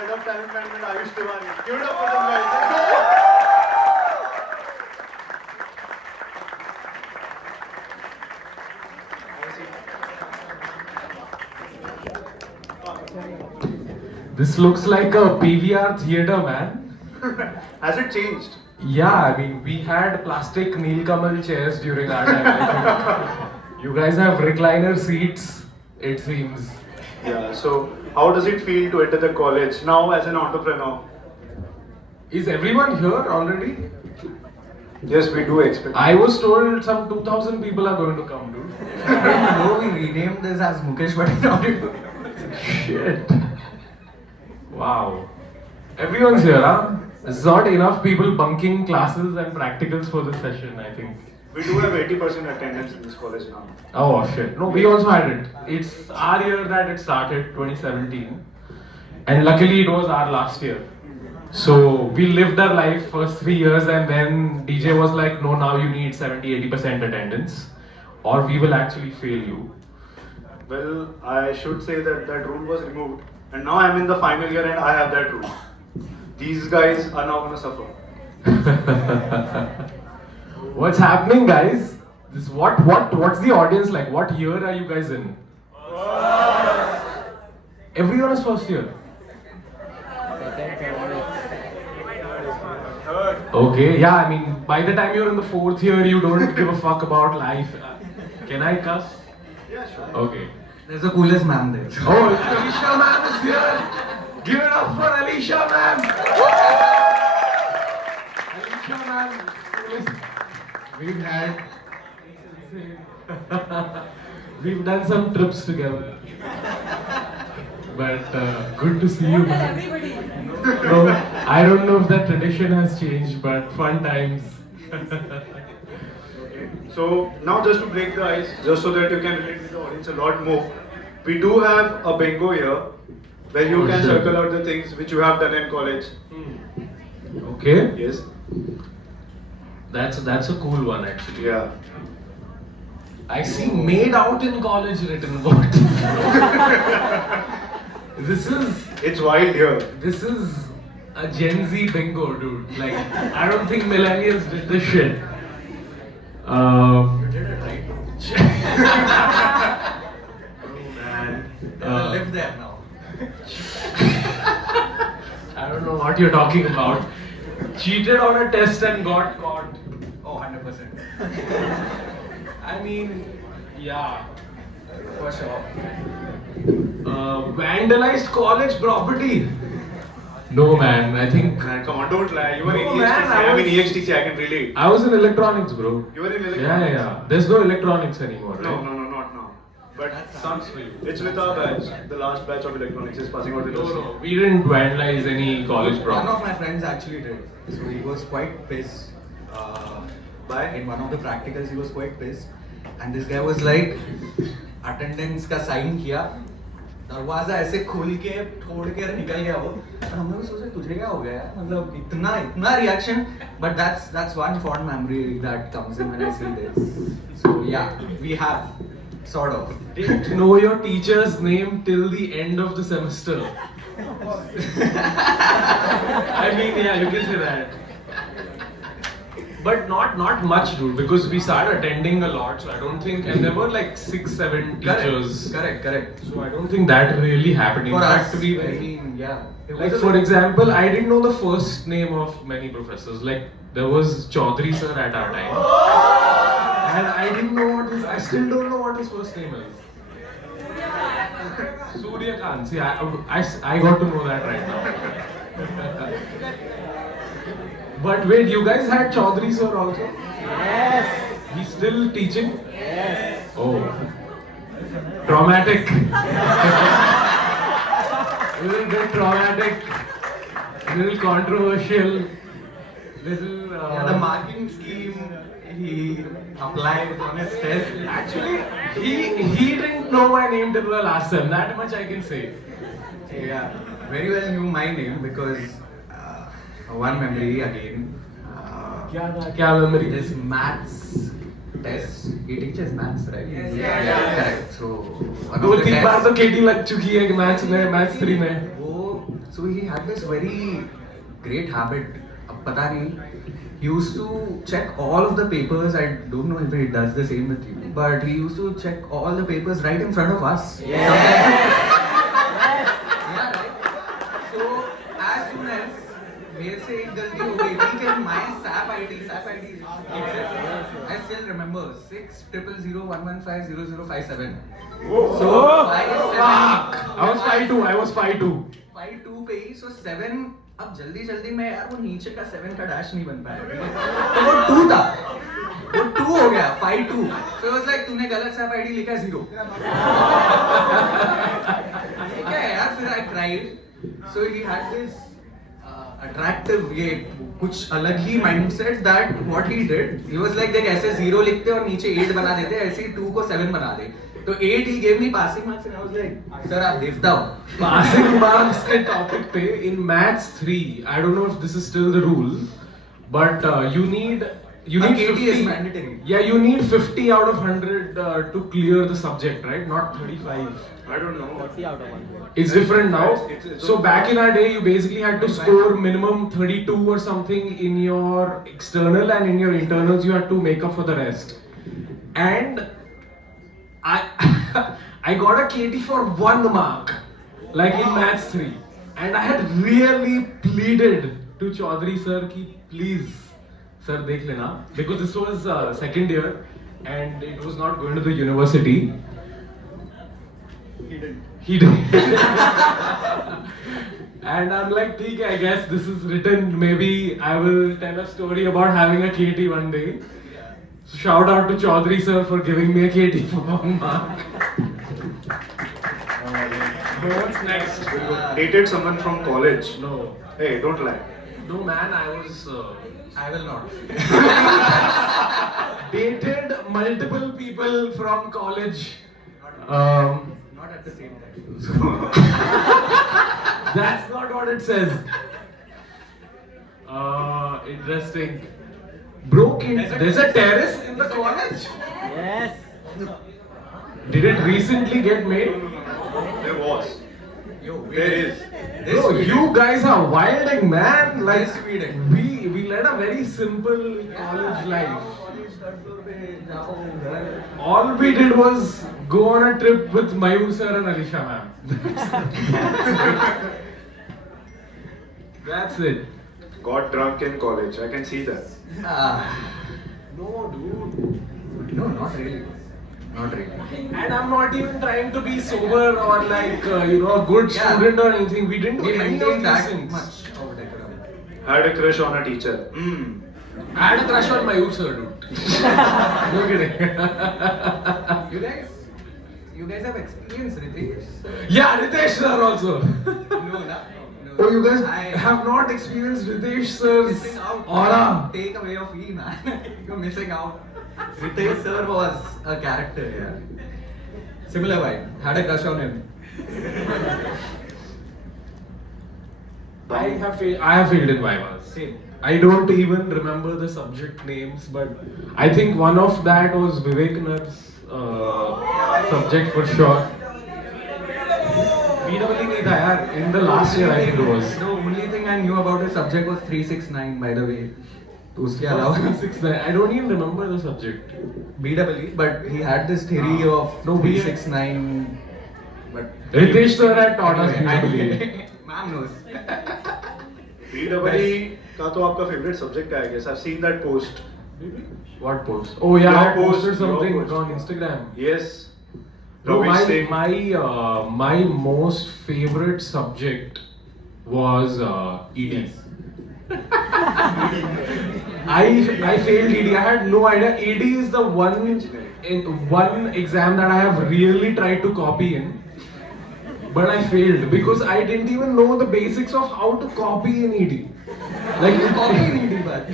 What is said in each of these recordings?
Head of Talent Management, Aayush Tiwari. Give it up for them, guys. This looks like a PVR theater, man. Has it changed? Yeah, I mean, we had plastic Nilkamal chairs during our time. I think. You guys have recliner seats, it seems. Yeah, so how does it feel to enter the college now as an entrepreneur? Is everyone here already? Yes, we do expect. I was told some 2,000 people are going to come, dude. No, we renamed this as Mukesh Bhatt. Shit. Wow. Everyone's here, huh? There's not enough people bunking classes and practicals for this session, I think. We do have 80% attendance in this college now. Oh shit. No, we also had it. It's our year that it started, 2017. And luckily it was our last year. So we lived our life first 3 years and then DJ was like, no, now you need 70-80% attendance or we will actually fail you. Well, I should say that that rule was removed. And now I'm in the final year and I have that rule. These guys are now gonna suffer. What's happening, guys? What's the audience like? What year are you guys in? Everyone is first year. Okay, yeah, I mean, by the time you're in the fourth year, you don't give a fuck about life. Can I cuss? Yeah, sure. Okay. There's the coolest ma'am there. Oh, Alicia ma'am is here. Give it up for Alicia ma'am. Alicia ma'am. We've had. We've done some trips together. But good to see you, ma'am. Everybody. No, I don't know if that tradition has changed, but fun times. So now just to break the ice, just so that you can relate with the audience a lot more, we do have a bingo here where you can sure. circle out the things which you have done in college. Okay, Yes. that's a cool one actually. Yeah. I see made out in college written. What? It's wild here. This is a Gen Z bingo, dude. Like, I don't think millennials did this shit. You did it right. Oh man. There's a lift there now. I don't know what you're talking about. Cheated on a test and got caught. Oh, 100%. I mean, yeah. For sure. Vandalized college property. No man, I think Man, come on, don't lie. You were No, in man, EHTC. I I'm in was- EHTC, I can relate. I was in electronics, bro. You were in electronics? Yeah. There's no electronics anymore, right? No, not now. But Sucks for you. it's with our batch. The last batch of electronics is passing out with us. No, we didn't vandalize any college One property. of my friends actually did. So he was quite pissed. In one of the practicals, he was quite pissed. And this guy was like, attendance का sign किया, दरवाजा ऐसे खोल के छोड़ के निकल गया वो। और हम लोग सोचे तुझे क्या हो गया यार? मतलब इतना reaction. But that's one fond memory that comes in when I see this. So yeah, we have sort of. Didn't know your teacher's name till the end of the semester. I mean, yeah, you can say that. But not much, dude, because we started attending a lot, so I don't think, and there were like 6-7 teachers. Correct. So I don't think that really happened. In For fact, us, we I mean, yeah. It like was for example, I didn't know the first name of many professors. Like there was Chaudhary sir at our time, and I didn't know what his. I still don't know what his first name is. Suryakant. See, I got to know that right now. But wait, you guys had Chaudhary sir also? Yes. He's still teaching? Yes. Oh. Traumatic. A little bit traumatic. A little controversial. Little. The marking scheme he applied on his test. Actually, he didn't know my name till the last time. That much I can say. Yeah, very well knew my name because one memory again. क्या memory? This maths test. He teaches maths, right? Yes. Correct. So one दो of the तीन बार tests. तो केटी लग चुकी है maths में, maths 3 में. वो So he had this very great habit. पता नहीं. He used to check all of the papers. I don't know if he does the same with you, but he used to check all the papers right in front of us. Yeah, right. So as soon as मेरे से एक गलती हो गई थी कि my SAP ID I still remember 600011500057. So 57. I was 5'2". 5'2" पे ही, so 7 अब जल्दी में यार वो नीचे का 7 का डैश नहीं बन पाया, तो वो 2 था, वो 2 हो गया 5'2", so it was like तूने गलत SAP ID लिखा 0. ठीक है यार, फिर I cried. So he had this attractive, ये कुछ अलग ही mindset that what he did, he was like देख ऐसे 0 लिखते और नीचे 8 बना देते, ऐसे ही 2 को 7 बना दे. तो 8 he gave me passing marks and I was like, sir आप देवता हो. Passing marks के topic पे in maths 3, I don't know if this is still the rule, but you need KT 50, is mandatory. Yeah, you need 50 out of 100 to clear the subject, right? Not 35. I don't know. 40 out of 100. It's different now. So back in our day, you basically had to score minimum 32 or something in your external, and in your internals you had to make up for the rest. And I got a KT for 1 mark, like in maths 3, and I had really pleaded to Chaudhary sir ki please sir dekh lena, because this was second year and it was not going to the university. He didn't. And I'm like, ठीक है, I guess this is written. Maybe I will tell a story about having a KT one day. So shout out to Chaudhary sir for giving me a KT for 1 mark. What's next? Dated someone from college. No. Hey, don't lie. No man, I was I will not. dated multiple people from college. Not at the same time. That's not what it says. Interesting. There's a terrace in the college? Yes. Did it recently get made? There was. Yo, There is. Bro, you guys are wilding, man. Like This we did. we led a very simple college life. All we did was go on a trip with Mayur sir and Alisha ma'am. That's it. Got drunk in college. I can see that. No, dude. No, not really. Not really. And I'm not even trying to be sober or like a good Yeah. student or anything. We didn't do We any of maintained these that things. much of decorum. Had a crush on a teacher. I had a crush on Mayur sir, dude. No kidding. You guys have experience, Ritesh? Yeah, Ritesh sir also. No, no. Oh, you guys I have not experienced Ritesh sir's missing out. aura. Take away of E, man. You're missing out. Ritesh sir was a character, yeah. Similar vibe. Had a crush on him. I have failed in Vivas. Same. I don't even remember the subject names, but I think one of that was Vivek's subject for sure. BWE नहीं था यार, in the last year I think it was. The only thing I knew about his subject was 369, by the way. तो उसके अलावा 369. I don't even remember the subject. BWE, but he had this theory of No, 369. But Ritesh sir had taught us anyway, ma'am knows. BWE का तो आपका favorite subject है, I guess. I've seen that post. What post? Oh yeah, Your I posted post, your something post. on Instagram. Yes. No, Ravish Singh. my most favorite subject was ED. I failed ED. I had no idea. ED is the one exam that I have really tried to copy in, but I failed because I didn't even know the basics of how to copy in ED. Like Copy in ED, but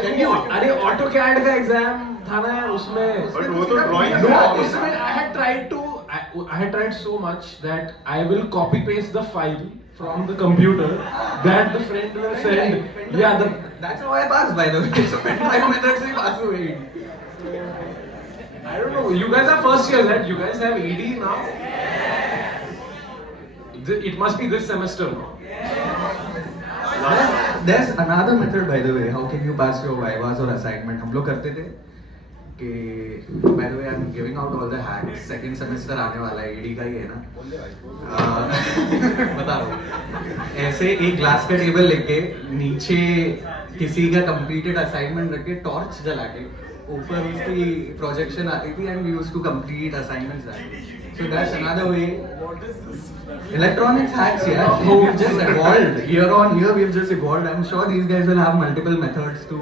can you? अरे AutoCAD का exam था ना यार, उसमें But वो तो drawing no, था। उसमें I had tried so much that I will copy paste the file from the computer that the friend will send. Yeah, that's how I passed, by the way. So pen drive method से pass हुए. I don't know. You guys are first years, right? You guys have ED now. It must be this semester. There's another method, by the way. How can you pass your vivas or assignment? हम लोग करते थे कि by the way I'm giving out all the hacks. Second semester आने वाला है, ED का ही है ना? बता रहा हूँ. ऐसे एक ग्लास का टेबल लेके नीचे किसी का completed assignment रख के टॉर्च जला के ऊपर उसकी प्रोजेक्शन आती थी and we used to complete assignments that. So that's another way. Electronics hacks, yeah. We've just evolved. Year on year, we've just evolved. I'm sure these guys will have multiple methods to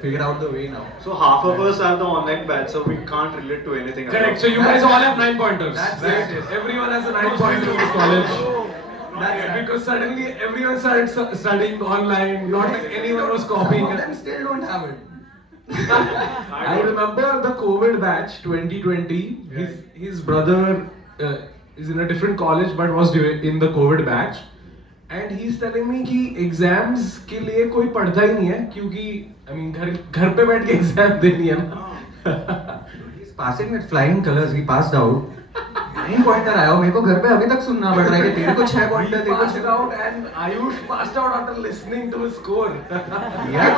figure out the way now. So half of us have the online batch, so we can't relate to anything. Correct. So you guys all have 9 pointers. That's right? it. Everyone has a 9 pointer in this college. That's it. Because suddenly everyone started studying online. Not like anyone was copying. Some of them still don't have it. I remember the COVID batch 2020. His brother is in a different college but was in the COVID batch. And he's telling me कि exams के लिए कोई पढ़ता ही नहीं है क्योंकि I mean घर पे बैठ के exam देनी है ना. He's passing with flying colors. He passed out. 9 pointer आया मेरे को घर पे अभी तक सुनना पड़ रहा है कि तेरे को 6 pointer तेरे को Passed out and Aayush passed out after listening to his score. yeah.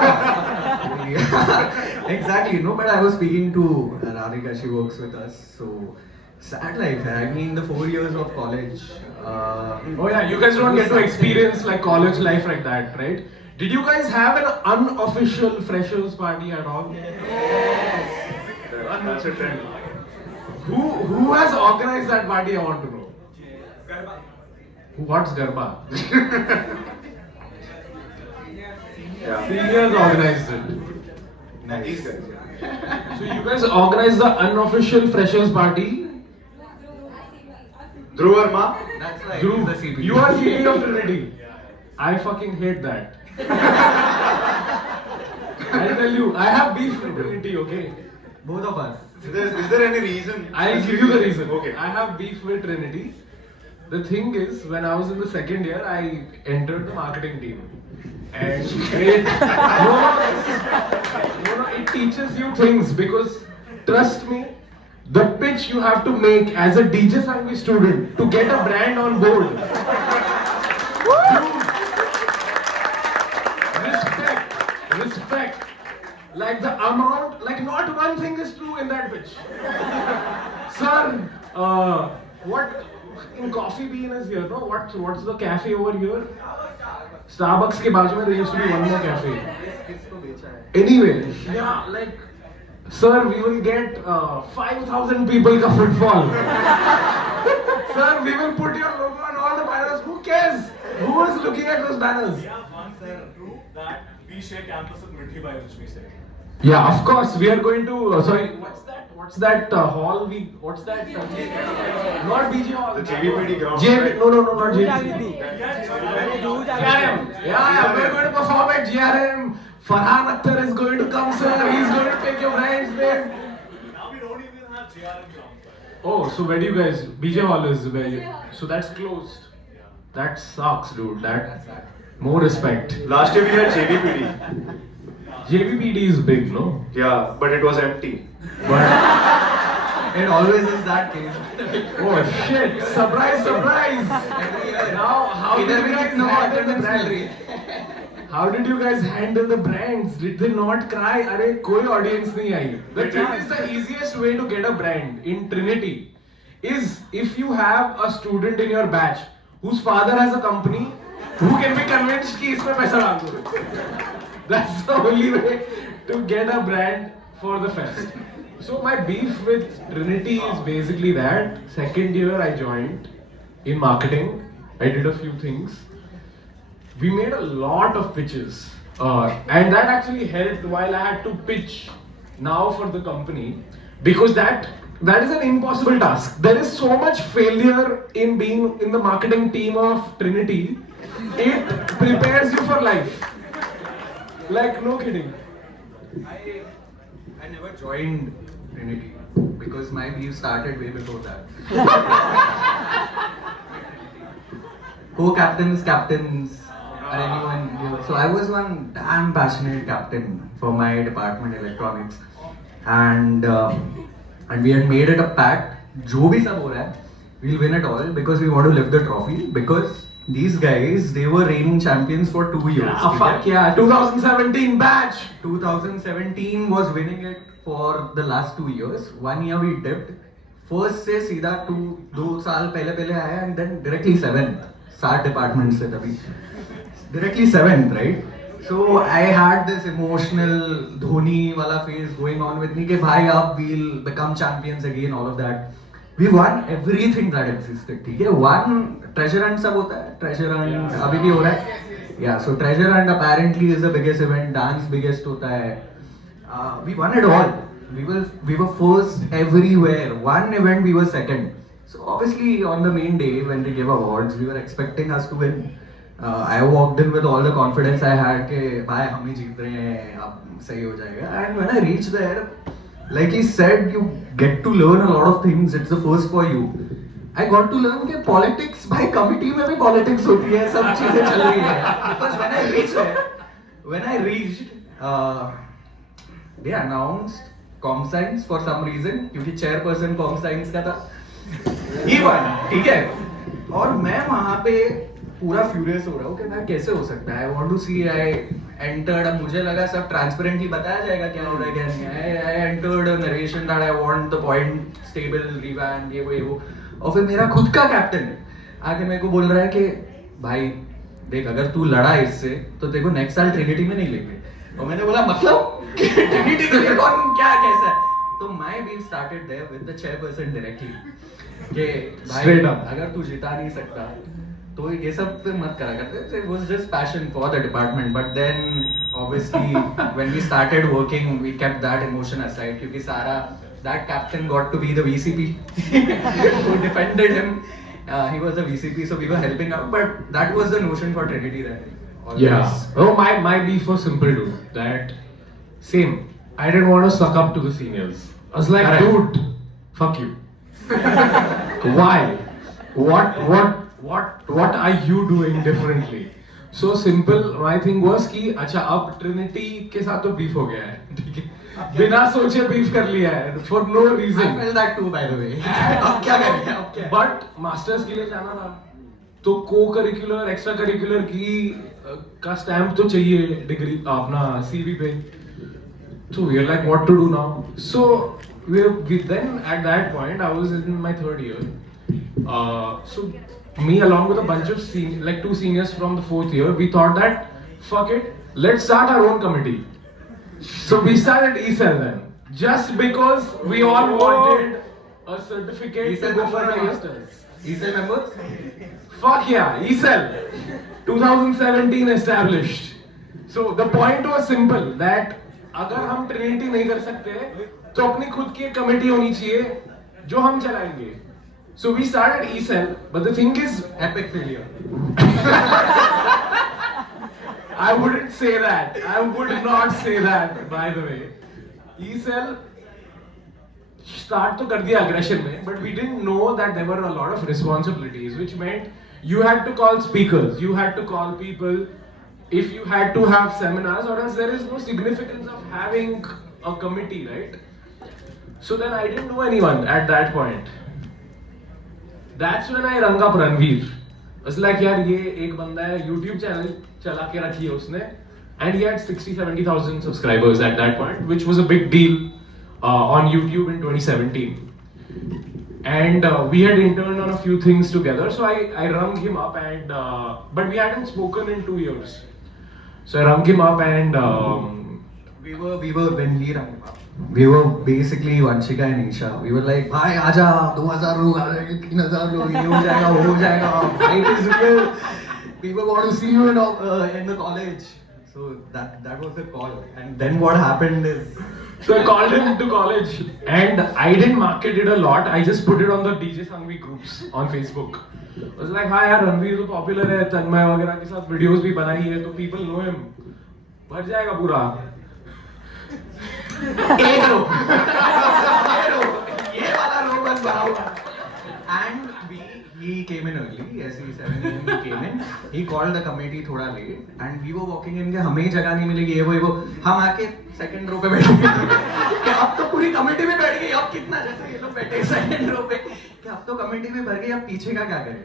Exactly. No, but I was speaking to Radhika. She works with us. So sad life. I mean, the 4 years of college. Oh yeah, you guys don't get to experience like college life like that, right? Did you guys have an unofficial freshers party at all? That's a trend. Who has organized that party? I want to know. Garba. What's Garba? Yeah. Seniors organized it. These guys. So you guys organized the unofficial freshers party. Dhruv Verma. That's right. Dhruv, The CP. you are CP of Trinity. I fucking hate that. I'll tell you, I have beef with Trinity, okay? Both of us. Is there any reason? I'll give you the reason. Okay. I have beef with Trinity. The thing is, when I was in the second year, I entered the marketing team. And it teaches you things because, trust me, the pitch you have to make as a DJSCE student to get a brand on board. Respect. Like the amount, like not one thing is true in that pitch. Sir, what in Coffee Bean is here, no? What's the cafe over here? Starbucks के बाजू में there used to be one more cafe. Anyway, yeah, like, sir, we will get 5,000 people ka footfall. Sir, we will put your logo on all the banners. Who cares? Who is looking at those banners? We have one proof that we share campus with Mrithi by which we say. Yeah, of course, we are going to. Sorry, what's that hall? What's that? Not BG hall. The JVPD ground. No, not JVPD. GRM. Yeah, we're going to perform at GRM. Farhan Akhtar is going to come, sir. He's going to take your brand's name. Now we don't even have GRM ground. Oh, so where do you guys? BJ Hall is where you. So that's closed. That sucks, dude. More respect. Last year we had JVPD. JVPD is big, no? Yeah, but it was empty. But It always is that case. oh shit! Surprise! Now how did you guys handle the brand? How did you guys handle the brands? Did they not cry? अरे कोई audience नहीं आई. The thing is, the easiest way to get a brand in Trinity is if you have a student in your batch whose father has a company who can be convinced कि इसमें पैसा डाल दो. That's the only way to get a brand for the fest. So my beef with Trinity is basically that. Second year I joined in marketing. I did a few things. We made a lot of pitches, and that actually helped while I had to pitch now for the company, because that is an impossible task. There is so much failure in being in the marketing team of Trinity. It prepares you for life. Like, no kidding. I never joined Trinity because my beef started way before that. Co-captains, captains, or anyone here. So I was one damn passionate captain for my department, electronics, and we had made it a pact. जो भी सब हो रहा है, we'll win it all because we want to lift the trophy. Because these guys, they were reigning champions for 2 years. Ah, fuck yeah, 2017 batch. 2017 was winning it for the last 2 years. 1 year we dipped. First से सीधा 2 साल पहले आया and then directly 7th. 7 departments से तभी. Directly 7th, right? So I had this emotional Dhoni wala phase going on with me कि भाई अब we'll become champions again, all of that. We won everything that existed, ठीक है? One treasure hunt सब होता है, treasure hunt अभी भी हो रहा है. Yeah, so treasure hunt apparently is the biggest event, dance biggest होता है. We won it all. We were first everywhere. One event we were second. So obviously on the main day when they gave awards, we were expecting us to win. I walked in with all the confidence I had कि भाई हम ही जीत रहे हैं, अब सही हो जाएगा. And when I reached there, like he said, you get to learn a lot of things. It's the first for you. I got to learn कि politics by committee में भी politics होती है, सब चीजें चल रही है. Because when I reached there, they announced com science for some reason क्योंकि chairperson com science का था. He won, ठीक है. और मैं वहाँ पे पूरा फ्यूरियस हो रहा हूँ कि मैं कैसे हो सकता है. I want to see. I entered. अब मुझे लगा सब ट्रांसपेरेंटली बताया जाएगा क्या हो रहा है क्या नहीं है. I entered a narration that I want the point stable revamp ये वो. और फिर मेरा खुद का कैप्टन आके मेरे को बोल रहा है कि भाई देख अगर तू लड़ा इससे तो तेरे को नेक्स्ट साल ट्रिनिटी में नहीं लेंगे. और मैंने बोला मतलब ट्रिनिटी के लिए कौन क्या कैसा है. तो my beef started there with the chairperson directly कि भाई अगर तू जिता नहीं सकता तो ये सब पे मत करा करते. It was just passion for the department, but then obviously when we started working we kept that emotion aside क्योंकि सारा that captain got to be the VCP who defended him. He was a VCP, so we were helping out, but that was the notion for Trinity then. Always. Yeah. Oh, my beef was simple too. That same. I didn't want to suck up to the seniors. I was like, dude, fuck you. Why? What are you doing differently? So simple. My thing was कि अच्छा अब Trinity के साथ तो beef हो गया है, ठीक है? बिना सोचे beef कर लिया है for no reason. I felt that too, by the way. अब क्या करें? अब क्या? But masters के लिए जाना था तो co-curricular, extra-curricular की का stamp तो चाहिए डिग्री अपना CV पे. So we are like, what to do now? So we then at that point I was in my 3rd year. So me along with a bunch of like 2 seniors from the 4th year, we thought that fuck it, let's start our own committee. So we started ECEL then, just because we all wanted a certificate to go for a masters. ECEL members? Fuck yeah, ECEL 2017 established. So the point was simple that अगर हम Trinity नहीं कर सकते तो अपनी खुद की एक कमेटी होनी चाहिए जो हम चलाएंगे. So we started ECEL, but the thing is Epic failure. I wouldn't say that. I would not say that, by the way. ECEL start तो कर दिया aggression में, but we didn't know that there were a lot of responsibilities, which meant you had to call speakers, you had to call people, if you had to have seminars, or else there is no significance of having a committee, right? So then I didn't know anyone at that point. That's when I rung up Ranveer. I was like, यार ये एक बंदा है YouTube channel चला के रखी है उसने, and he had 60-70,000 subscribers at that point, which was a big deal on YouTube in 2017. And we had interned on a few things together, so I rung him up and but we hadn't spoken in 2 years. So I rung him up and We were when he rang him up. We were basically Vanshika and Isha. We were like, भाई आजा 2000 लोग आ जाएंगे 3000 लोग ये हो जाएगा वो हो जाएगा. It is real. People want to see you in the college. So that was the call. And then what happened is. So I called him to college and I didn't market it a lot. I just put it on the DJ Sangvi groups on Facebook. I was like, हाँ यार रणवीर तो popular है, तन्मय वगैरह के साथ videos भी बनाई है तो people know him. भर जाएगा पूरा. एक रो ये वाला रो बस भरा हुआ. And he came in early. Yes, he 7 AM he came in. He called the committee थोड़ा late and we were walking in कि हमें जगह नहीं मिलेगी ये वो. हम आके second row पे बैठे कि अब तो पूरी committee में बैठ गई, अब कितना जैसे ये लोग बैठे second row पे. कि अब तो कमेटी में भर गई, अब पीछे का क्या करें.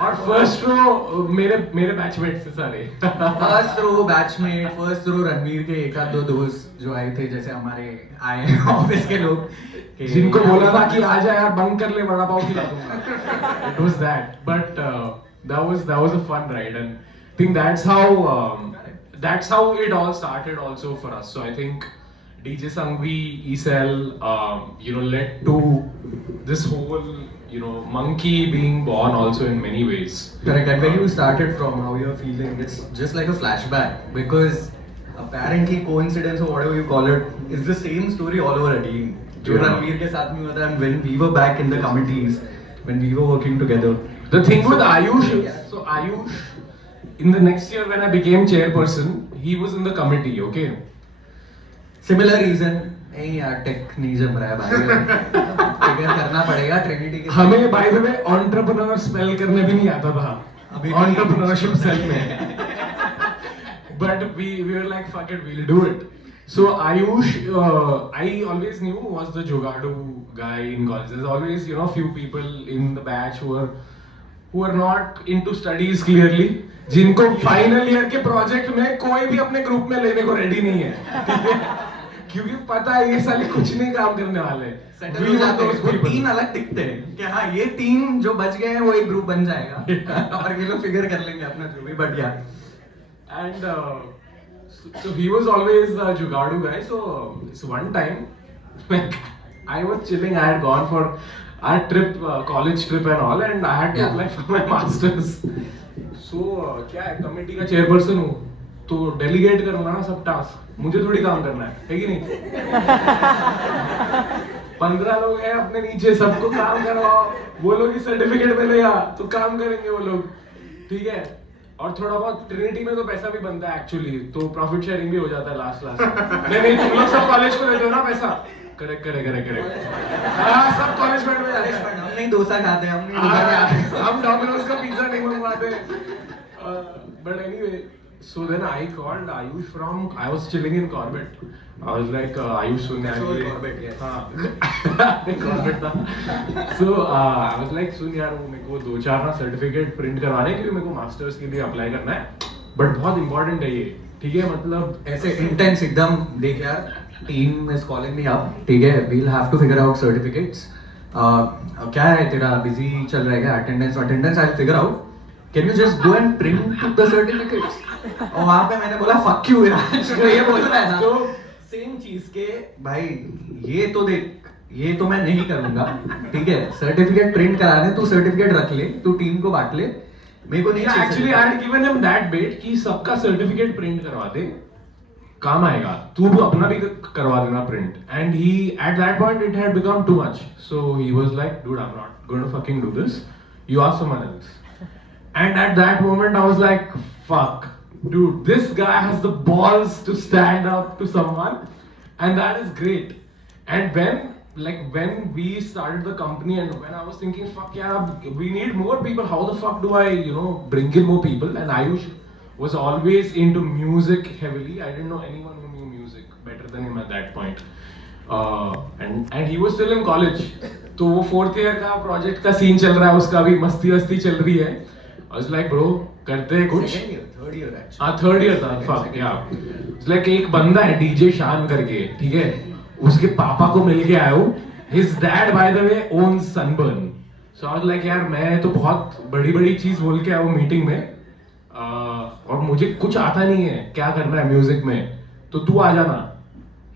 और फर्स्ट रो मेरे बैचमेट्स से सारे. First row batchmate, first row Ranveer के एक आध दो दोस्त जो आए थे, जैसे हमारे आए ऑफिस के लोग जिनको बोला था कि आजा यार बंक कर ले, वड़ा पाव खिला दूंगा. It was that, but that was a fun ride, and I think that's how it all started also for us. So I think DJ Sangvi, ECell, led to this whole, monkey being born also in many ways. Correct. And when you started from, how you're feeling, it's just like a flashback, because apparently coincidence or whatever you call it is the same story all over again. जो रणवीर के साथ में हुआ था, and when we were back in the committees, when we were working together. The thing with Aayush is, so Aayush, in the next year when I became chairperson, he was in the committee, okay? Similar reason. नहीं यार, take नहीं जम रहा है भाई. Figure करना पड़ेगा Trinity के. हमें by the way entrepreneur spell करने भी नहीं आता था. Entrepreneurship cell में. But we were like, fuck it, we'll do it. So Aayush, I always knew was the Jugadu guy in college. There's always, few people in the batch who are not into studies clearly. जिनको final year के project में कोई भी अपने group में लेने को ready नहीं है. क्योंकि पता है ये साले कुछ नहीं काम करने वाले. We want those people. वो तीन अलग दिखते हैं कि हाँ ये तीन जो बच गए हैं वो एक ग्रुप बन जाएगा और ये लोग फिगर कर लेंगे अपना जो भी. बट यार, and so he was always the Jugadu guy. So one time I was chilling. I had gone for our trip, college trip and all, and I had to apply for my masters. So क्या है, committee का chairperson हूँ तो delegate करूँगा ना सब task. मुझे थोड़ी काम करना है कि नहीं. 15 लोग हैं अपने नीचे, सबको काम करवाओ. वो लोग ही सर्टिफिकेट मिलेगा तो काम करेंगे वो लोग, ठीक है. और थोड़ा बहुत ट्रिनिटी में तो पैसा भी बनता है एक्चुअली, तो प्रॉफिट शेयरिंग भी हो जाता है लास्ट. नहीं तुम लोग सब कॉलेज को देते हो ना पैसा. करेक्ट. हाँ, सब कॉलेज फंड में जाते हैं. हम नहीं डोसा खाते, हम डोमिनोज का पिज्जा नहीं मंगवाते. But anyway, so then I called Aayush from, I was chilling in Corbett. I was like, Aayush सुन यार ये. Corbett, yes. हाँ, Corbett था. So I was like, सुन यार वो मेरे को 2-4 ना सर्टिफिकेट प्रिंट करवाने, क्योंकि मेरे को मास्टर्स के लिए अप्लाई करना है. बट बहुत इंपॉर्टेंट है ये, ठीक है. मतलब ऐसे इंटेंस एकदम. देख यार, team is calling me up, ठीक है. We'll have to figure out certificates. क्या है तेरा, बिजी चल रहा है क्या? Attendance I will figure out. Can you just go and print the certificates. और वहां पे मैंने बोला फक यू विराज, जो ये बोल रहा है ना, तो सेम चीज के भाई, ये तो देख, ये तो मैं नहीं करूंगा, ठीक है. सर्टिफिकेट प्रिंट कराने, तू सर्टिफिकेट रख ले, तू टीम को बांट ले, मेरे को नहीं चाहिए. Actually I had given him that bet कि सबका सर्टिफिकेट प्रिंट करवा दे, काम आएगा. तू अपना भी करवा देना print. And he at that point it had become too much. So he was like, dude I am not going to fucking do this, you ask someone else. And at that moment I was like, fuck, dude, this guy has the balls to stand up to someone, and that is great. And when we started the company, and when I was thinking, fuck yeah, we need more people, how the fuck do I, bring in more people? And Aayush was always into music heavily. I didn't know anyone who knew music better than him at that point. And he was still in college. तो वो 4th year का project का scene चल रहा है, उसका भी मस्ती चल रही है. I was like, bro, करते हैं कुछ. Third year actually. हाँ, 3rd year था. Fuck yeah. It's like एक बंदा है DJ शान करके, ठीक है. उसके पापा को मिल के आया हूँ. His dad, by the way, owns Sunburn. So I was like, यार मैं तो बहुत बड़ी चीज बोल के आया हूँ मीटिंग में, और मुझे कुछ आता नहीं है क्या करना है म्यूजिक में, तो तू आ जाना.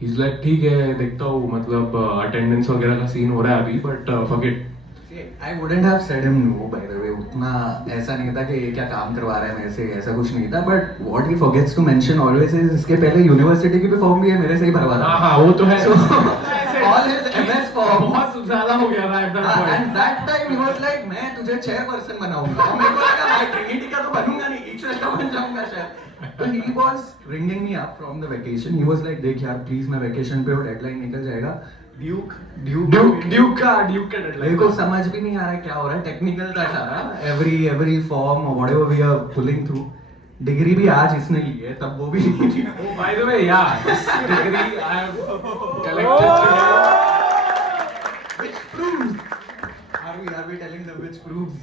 He's like, ठीक है देखता हूँ, मतलब अटेंडेंस वगैरह का सीन हो रहा है अभी, but fuck it. I wouldn't have said him no, by the way. उतना ऐसा नहीं था कि ये क्या काम करवा रहा है मेरे से, ऐसा कुछ नहीं था. But what he forgets to mention always is इसके पहले यूनिवर्सिटी की भी फॉर्म भी है मेरे से ही भरवा रहा. हाँ, वो तो है. So all his MS form बहुत ज्यादा हो गया था at that point. And that time he was like, मैं तुझे chairperson बनाऊंगा. और मेरे को लगा भाई ट्रिनिटी का तो बनूंगा नहीं, एक का बन जाऊंगा शायद. But he was ringing me up from the vacation. He was like, देख यार प्लीज मैं वेकेशन पे हूँ, डेडलाइन निकल जाएगा. ड्यूक का डेडलाइन. मेरे को समझ भी नहीं आ रहा है क्या हो रहा है. टेक्निकल था सारा, एवरी फॉर्म और whatever we are pulling through. Degree भी आज इसने ली है, तब वो भी नहीं थी. Oh, by the way, yeah, this degree I have collected today, Which proves our Are we telling them which proves?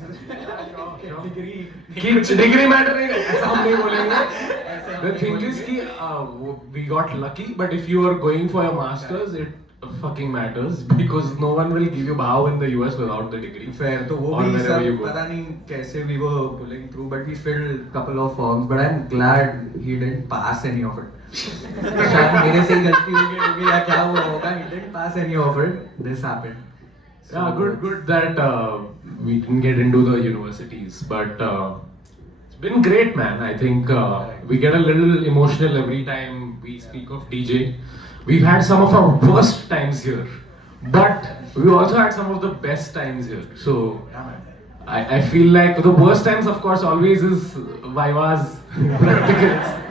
Degree matter नहीं ऐसा हम नहीं बोलेंगे. The thing is कि we got lucky, but if you are going for a masters, it fucking matters because no one will give you bow in the US without the degree. Fair. तो वो Or भी wherever you सब go. पता नहीं कैसे we were pulling through, but we filled couple of forms. But I'm glad he didn't pass any of it. शायद मेरे से ही गलती होगी या क्या हुआ होगा. He didn't pass any of it. This happened. So, Yeah, good that we didn't get into the universities, but it's been great, man. I think we get a little emotional every time we speak of DJ. We've had some of our worst times here, but we also had some of the best times here. So Yeah, man. I feel like the worst times, of course, always is Vivas, practicals.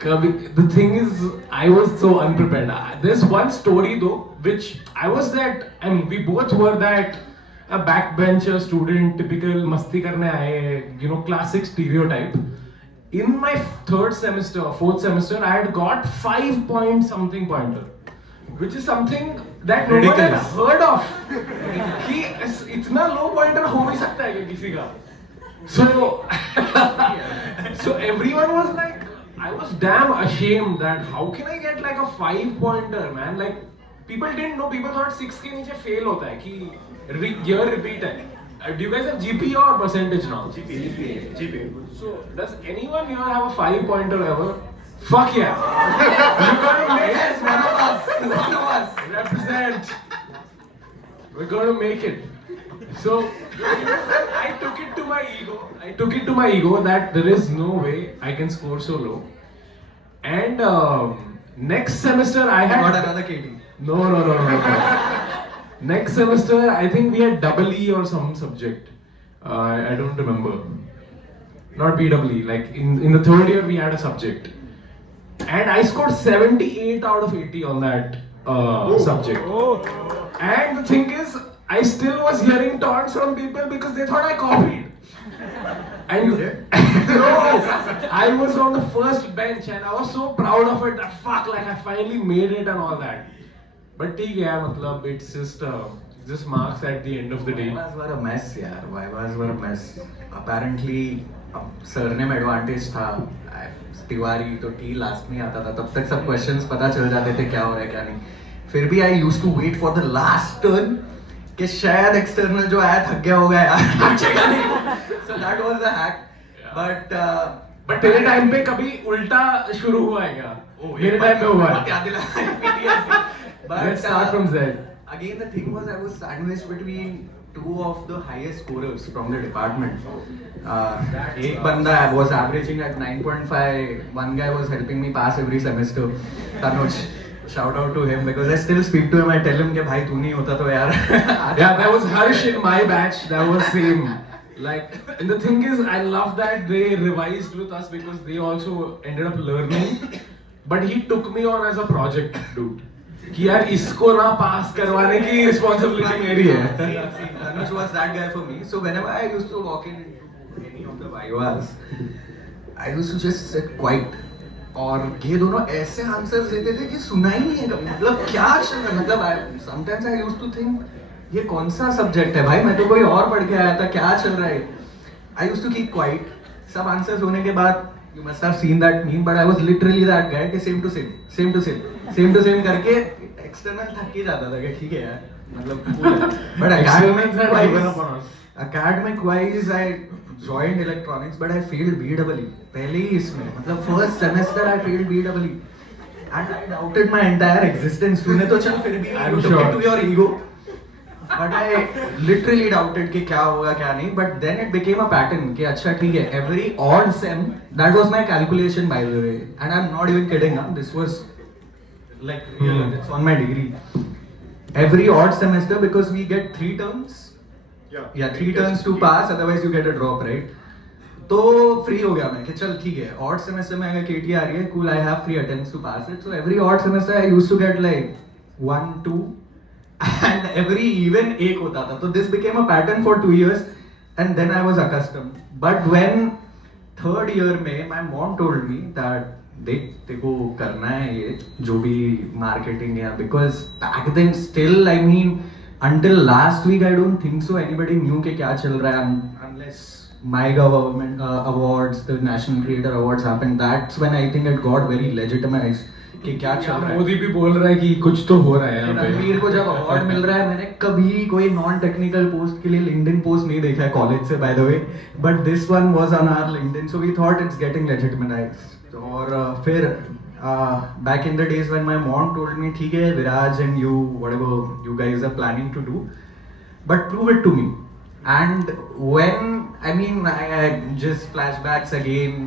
The thing is, I was so unprepared. There's one story though, which I was that, and we both were that a backbencher student, typical masti karne aaye, classic stereotype. In my fourth semester, I had got 5 point something pointer, which is something that no one had heard of. कि इतना low pointer हो नहीं सकता है किसी का. So everyone was like, I was damn ashamed that how can I get like a 5 pointer, man? Like people didn't know. People thought 6 के नीचे fail होता है कि year repeat है. Do you guys have GPA or percentage now? GPA. So does anyone here have a 5 pointer ever? Fuck yeah! We're gonna make Yes, one of us. One of us. represent. We're gonna make it. So I took it to my ego. I took it to my ego that there is no way I can score so low. And next semester I had Got another KT. no. Next semester I think we had double E or some subject. I don't remember. Not BEE. Like in the third year we had a subject, and I scored 78 out of 80 on that subject. And the thing is, I still was hearing taunts from people because they thought I copied. And You did? no, I was on the first bench and I was so proud of it that fuck, like I finally made it and all that. But ठीक है मतलब it's just marks at the end of the day. Vivas were a mess, yaar. Vivas were a mess. Apparently, surname advantage था. तिवारी तो T last में आता था. तब तक सब questions पता चल जाते थे क्या हो रहा है क्या नहीं. फिर भी I used to wait for the last turn कि शायद external जो आया थक गया होगा यार. बचेगा नहीं. So that was the hack. But तेरे टाइम पे कभी उल्टा शुरू हुआ है क्या? मेरे टाइम पे हुआ है. याद दिला. PTSD. Let's start from Z. Again, the thing was I was sandwiched between two of the highest scorers from the department. एक बंदा was averaging at 9.5. One guy was helping me pass every semester. Tanuj, shout out to him because I still speak to him. I tell him कि भाई तू नहीं होता तो यार. Yeah, that was Harsh in my batch. That was same. Like, and the thing is, I love that they revised with us because they also ended up learning. But he took me on as a project, dude. कि यार इसको ना पास करवाने की responsibility मेरी है. Tanuj was that guy for me. So whenever I used to walk in into any of the Vivas, I used to just sit quiet. और ये दोनों ऐसे आंसर्स देते थे कि सुना ही नहीं है. मतलब क्या चल रहा है. मतलब sometimes I used to think ये कौन सा सब्जेक्ट है भाई, मैं तो कोई और पढ़ के आया था, क्या चल रहा है. I used to keep quiet. सब आंसर्स होने के बाद you must have seen that meme, but I was literally that guy कि same to same करके external थक ही जाता था कि ठीक है यार मतलब cool है. But academic wise I joined electronics but I failed BEE पहले ही इसमें. मतलब first semester I failed BEE and I doubted my entire existence. तूने तो चल फिर भी you took it to your ego. But I literally doubted कि क्या होगा क्या नहीं. But then it became a pattern कि अच्छा ठीक है, every odd sem, that was my calculation by the way, and I'm not even kidding. This was like real. It's on my degree. Every odd semester because we get 3 terms. Yeah, 3 terms to pass. Otherwise you get a drop, right? तो free हो गया मैं कि चल ठीक है, odd semester में अगर KT आ रही है, cool, I have 3 attempts to pass it. So every odd semester I used to get like 1, 2. And every even एक होता था. So this became a pattern for 2 years and then I was accustomed. But when 3rd year में my mom told me that देख तेको करना है ये जो भी marketing है, because back then still I mean until last week I don't think so anybody knew कि क्या चल रहा है unless my government awards, the National Creator Awards happened. That's when I think it got very legitimized कि क्या चल रहा है. मोदी भी बोल रहा है कि कुछ तो हो रहा है यहाँ पे. रणवीर को जब अवार्ड मिल रहा है, मैंने कभी कोई नॉन टेक्निकल पोस्ट के लिए लिंक्डइन पोस्ट नहीं देखा है कॉलेज से by the way, but this one was on our LinkedIn, so we thought it's getting legitimised. और फिर back in the days when my mom told me ठीक है विराज and you whatever you guys are planning to do, but prove it to me. And when I mean I just flashbacks again,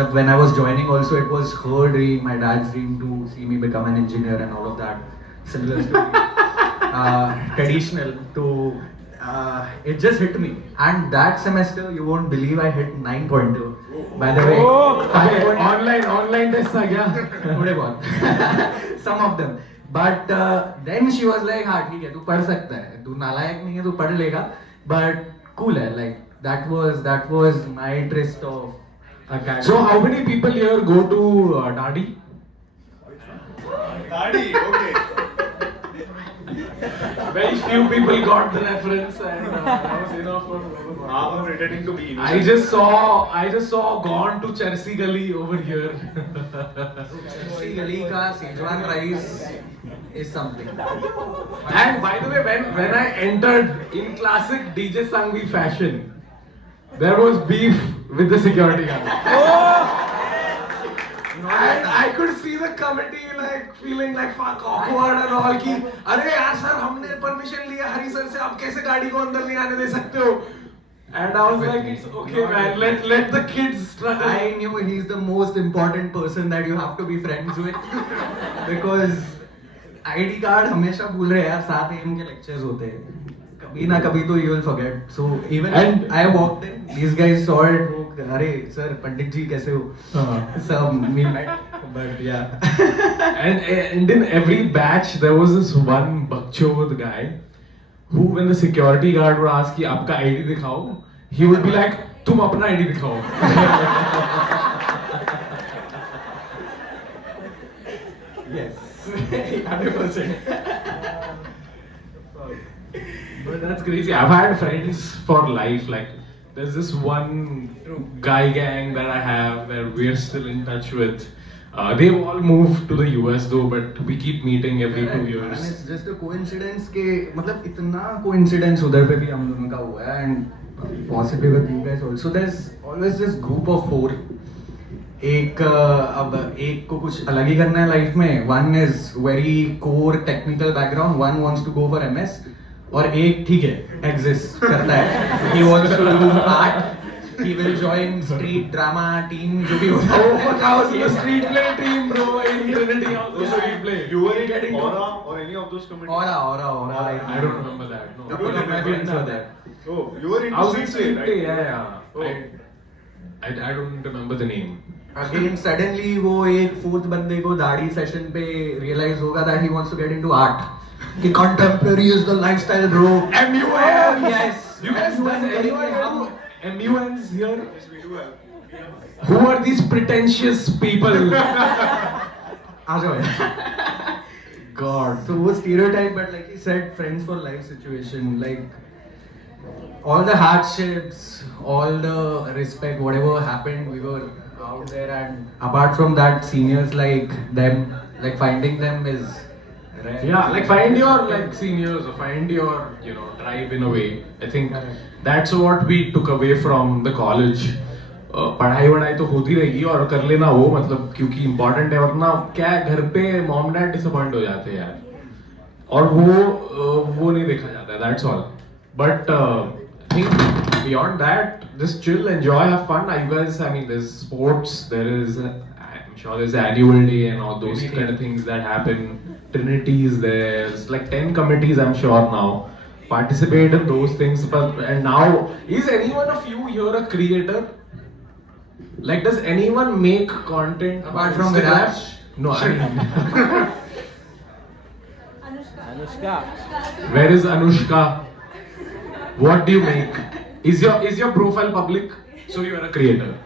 jab when I was joining also, it was her dream, my dad's dream to see me become an engineer and all of that similar story. Traditional to it just hit me, and that semester you won't believe I hit 9.2 by the way. Online test आ गया. थोड़े बहुत some of them, but then she was like हाँ ठीक है तू पढ़ सकता है, तू नालायक नहीं है, तू पढ़ लेगा, but cool है, like that was my interest of academy. So how many people here go to Dadi? Daddy, okay. Very few people got the reference, and that was enough for. I'm pretending to be innocent. I just saw gone to Chelsea Gully over here. Chelsea Gully का Szechuan rice is something. And by the way, when I entered in classic DJ Sangvi fashion, there was beef with the security guard. And I could see the committee like feeling like fuck awkward and all कि अरे यार sir हमने permission लिया हरी sir से, आप कैसे गाड़ी को अंदर नहीं आने दे सकते हो? And I was like, it's okay man, let the kids struggle. I knew he's the most important person that you have to be friends with because ID card हमेशा भूल रहे हैं यार, 7 AM के lectures होते हैं, कभी ना कभी तो you will forget. So even And I walked in, these guys saw it, अरे सर पंडित जी कैसे हो? So we met, but yeah. And in every batch there was this one bakchod guy who, when the security guard would ask कि आपका ID दिखाओ, he would be like तुम अपना ID दिखाओ. Yes, 100%. But that's crazy. I've had friends for life. Like there's this one guy gang that I have where we're still in touch with. They've all moved to the US though, but we keep meeting every 2 years. And it's just a coincidence के मतलब इतना coincidence उधर पे भी हम दोनों का हुआ है, and possibly with you guys also. There's always this group of 4. अब एक को कुछ अलग ही करना है लाइफ में. One is very core technical background. One wants to go for MS. और एक ठीक है exist करता है. He wants to do art. He will join street drama team जो भी होता है. Oh, fuck, I was in the street play team, bro. In Trinity, I was in the street play. You were in Getting to- Aura or any of those committees? Aura. I don't remember that. No. Couple of my friends were there. Oh, you were in I was in street street play, play. right? Yeah. Oh. I don't remember the name. Again, suddenly वो एक 4th बंदे को दाढ़ी session पे realize होगा that he wants to get into art. कि contemporary is the lifestyle, bro. MUN. Yes. You guys, does anyone know MUNs here? Yes, we do have. Who are these pretentious people? आ जाओ यार. God. So वो stereotype, but like he said, friends for life situation, like all the hardships, all the respect, whatever happened, we were out there, and apart from that, seniors like them, like finding them is rare. Yeah, like find your like seniors or find your tribe in a way. I think that's what we took away from the college. पढ़ाई वढ़ाई तो होती रहेगी और कर लेना वो मतलब क्योंकि इम्पोर्टेंट है, वरना क्या है घर पे मॉम डैड डिसअपॉइंट हो जाते हैं यार, और वो नहीं देखा जाता है. That's all. But I think beyond that, just chill, enjoy, have fun. You guys, I mean, there's sports, there is, I'm sure there's annual day and all those kind of things that happen. Trinity is there. There's like 10 committees, I'm sure now. Participate in those things. But and now, is anyone of you here a creator? Like, does anyone make content Apart on from Instagram? Viraj? No, I mean, Anushka. where is Anushka? What do you make? Is your profile public? So you are a creator.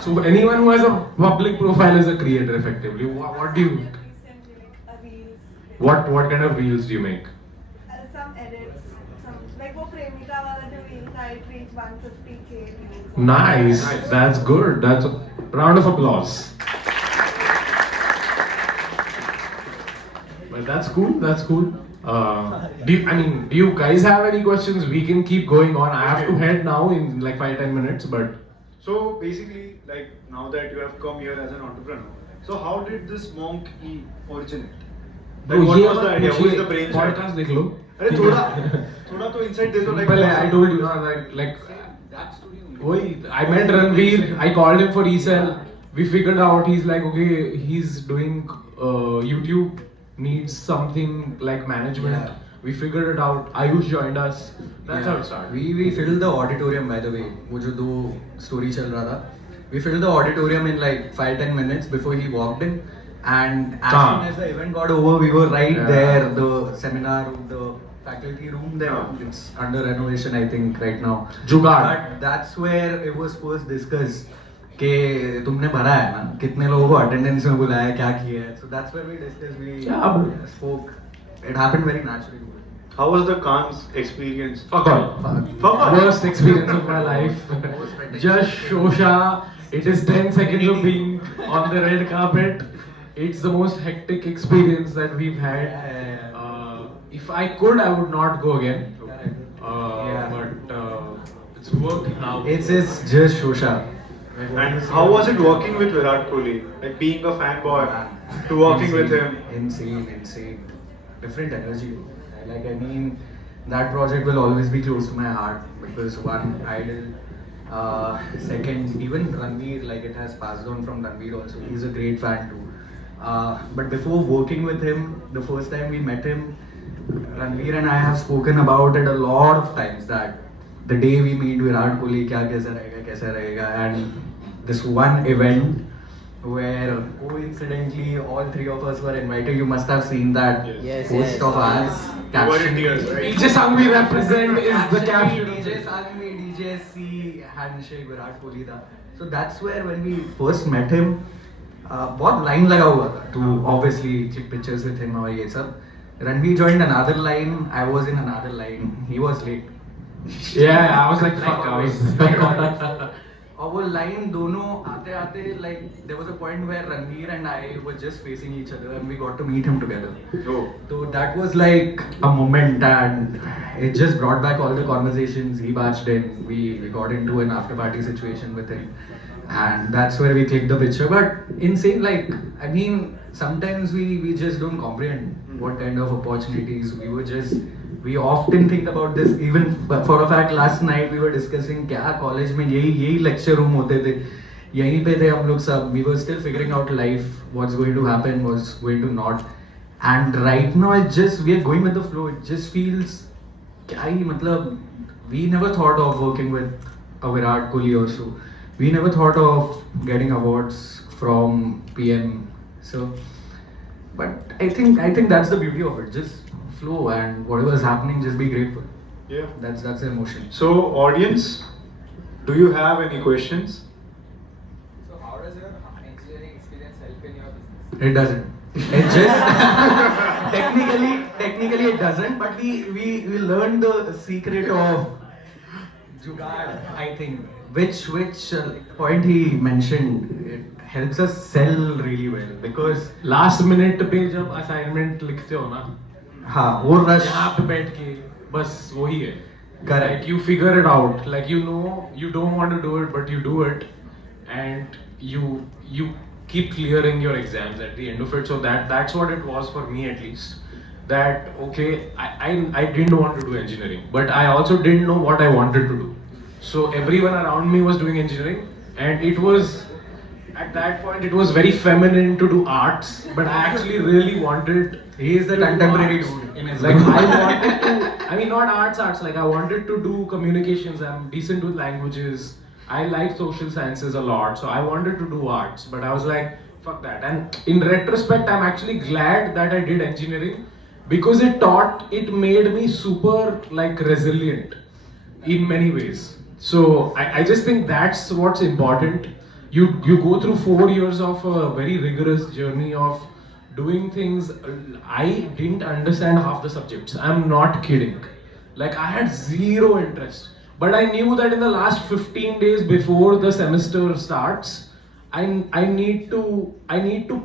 So anyone who has a public profile is a creator effectively. What do you? What kind of reels do you make? edits. Some like वो प्रेमिका वाला जो reel था, it reached 150K views. Nice. That's good. That's a round of applause. But that's cool. That's cool. Do you guys have any questions? We can keep going on. I have to head now in like 5-10 minutes, but So basically, like now that you have come here as an entrepreneur, so how did this Monk E originate? Like, what was the idea? Who is the brainchild? podcast देख लो. अरे थोड़ा तो insight दे दो, like. Simple है, I told you ना, like That story only. वही, I met Ranveer, I called him for resell. We figured out he's like, okay, he's doing YouTube, needs something like management. Yeah. We figured it out. Aayush joined us. That's how it started. We filled the auditorium, by the way. वो जो दो story चल रहा था. We filled the auditorium in like 5-10 minutes before he walked in. And as soon as the event got over, we were right there. The seminar room, the faculty room there. It's under renovation, I think, right now. Jugaad. But that's where it was first discussed. कि तुमने भरा है ना, कितने लोगों को attendance में बुलाया है, क्या किया है. So that's where we discussed, we spoke. It happened very naturally. How was the Khan's experience? Fuck all. Fuck. Worst experience of my life. Just Shosha. It is 10 seconds of being on the red carpet. It's the most hectic experience that we've had. If I could, I would not go again. But it's worked now. It's just Shosha. And how was it working with Virat Kohli? Like being a fanboy to working with him? Insane. Different energy. Like, I mean, that project will always be close to my heart because one, idol. Second, even Ranveer, like it has passed on from Ranveer also. He's a great fan too. But before working with him, the first time we met him, Ranveer and I have spoken about it a lot of times that the day we meet Virat Kohli, kya kaisa rahega, and this one event where coincidentally all three of us were invited. You must have seen that post of ours. Caption. DJ Sang we represent is the caption. DJ Sang में DJSCE handshake Virat Kohli था. So that's where when we first met him, बहुत line लगा हुआ था to obviously take pictures with him और ये सब. Ranveer joined another line. I was in another line. He was late. Yeah, I was like, fuck, I was. और वो line दोनों आते आते like there was a point where Ranveer and I were just facing each other and we got to meet him together. Oh. So that was like a moment and it just brought back all the conversations. He barged in, we got into an after party situation with him and that's where we clicked the picture. But insane, like, I mean, sometimes we just don't comprehend what kind of opportunities we often think about this. Even for a fact, last night we were discussing क्या college में यही lecture room होते थे, यहीं पे थे हम लोग सब. We were still figuring out life, what's going to happen, what's going to not. And right now we are going with the flow. It just feels क्या ही मतलब, we never thought of working with a Virat Kohli also. We never thought of getting awards from PM. So, but I think that's the beauty of it. Just flow and whatever is happening, just be grateful. Yeah. That's the emotion. So, audience, do you have any questions? So how does your engineering experience help in your business? It doesn't. It just technically it doesn't. But we learned the secret of jugaad, I think. Which point he mentioned, it helps us sell really well because Last minute पे जब assignment लिखते हो ना, हाँ वो rush. यहाँ पे बैठ के बस वही है. Correct. Like you figure it out. Like you know you don't want to do it, but you do it, and you keep clearing your exams at the end of it. So that's what it was for me at least. That okay, I didn't want to do engineering, but I also didn't know what I wanted to do. So everyone around me was doing engineering, and it was at that point it was very feminine to do arts, but I actually really wanted. He is the to do contemporary arts. dude in his Like life. I wanted to. I mean, not arts. Like I wanted to do communications. I'm decent with languages. I like social sciences a lot, so I wanted to do arts. But I was like, fuck that. And in retrospect, I'm actually glad that I did engineering because it made me super like resilient in many ways. So I just think that's what's important. You go through 4 years of a very rigorous journey of doing things. I didn't understand half the subjects. I'm not kidding. Like I had zero interest. But I knew that in the last 15 days before the semester starts, I need to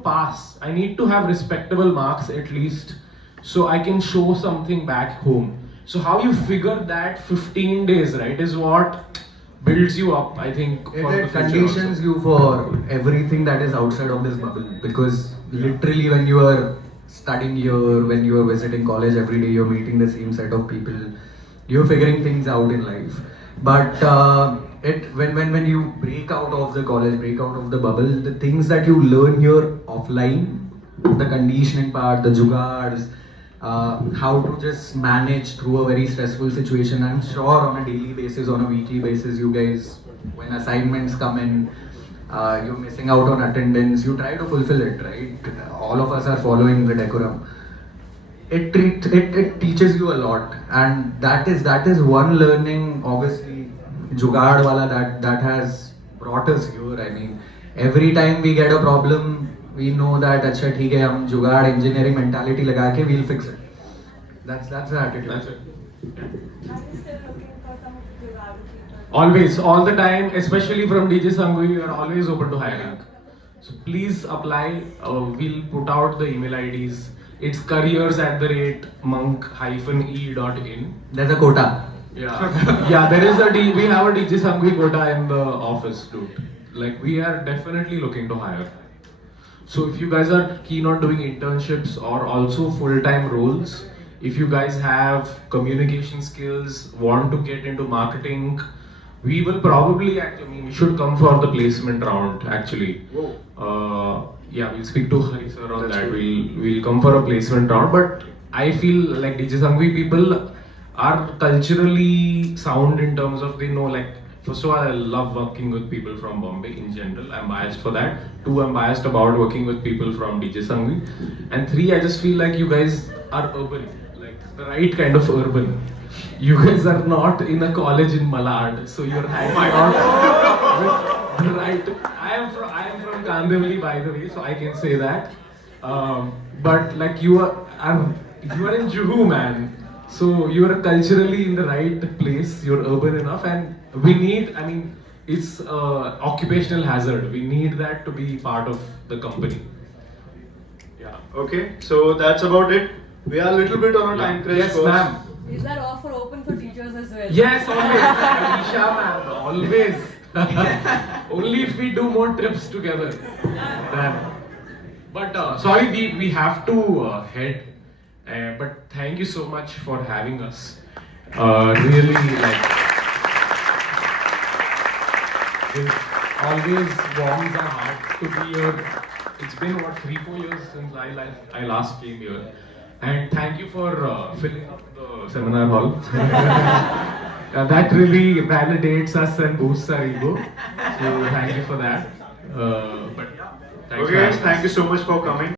pass. I need to have respectable marks at least, so I can show something back home. So how you figure that 15 days, right, is what builds you up, I think, for the It future conditions also. you for everything that is outside of this bubble, because literally when you are studying here, when you are visiting college every day, you're meeting the same set of people, you're figuring things out in life. But when you break out of the college, break out of the bubble, the things that you learn here offline, the conditioning part, the jugards, how to just manage through a very stressful situation. I'm sure on a daily basis, on a weekly basis, you guys, when assignments come in, you're missing out on attendance, you try to fulfill it, right? All of us are following the decorum. It teaches you a lot, and that is one learning, obviously, jugaad wala, that has brought us here. I mean, every time we get a problem, we know that अच्छा ठीक है, हम जुगाड़ engineering mentality लगा के we'll fix it. That's the attitude. That's it. Are you still looking for some Jugaad people? Always, all the time, especially from DJ Sangui, we are always open to hiring. So please apply. We'll put out the email IDs. It's careers@monk-e.in. There's a quota. Yeah, yeah. There is we have a DJ Sangui quota in the office, dude. Like we are definitely looking to hire. So if you guys are keen on doing internships or also full-time roles, if you guys have communication skills, want to get into marketing, we will probably we should come for the placement round actually. Yeah, we'll speak to Hari sir on That's that. good. We'll come for a placement round, but I feel like DJ Sangvi people are culturally sound in terms of they know, like, first of all, I love working with people from Bombay in general. I'm biased for that. Two, I'm biased about working with people from DJ Sangvi. And three, I just feel like you guys are urban, like the right kind of urban. You guys are not in a college in Malad, so you're hanging out with the right. I am from Kandivali, by the way, so I can say that. But like you are in Juhu, man. So you are culturally in the right place. You're urban enough, and we need. I mean, it's occupational hazard. We need that to be part of the company. Yeah. Okay, so that's about it. We are a little bit on a time crunch. Yes, course. ma'am. Is that offer open for teachers as well? Yes, always. Alisha, ma'am, always. Only if we do more trips together. Then. But sorry, we have to head. But thank you so much for having us. Really, like, it always warms our heart to be here. It's been what, 3-4 years since I last came here. And thank you for filling up the seminar hall. That really validates us and boosts our ego. So thank you for that. But yeah, thanks Okay, for guys, having thank us. you so much for coming.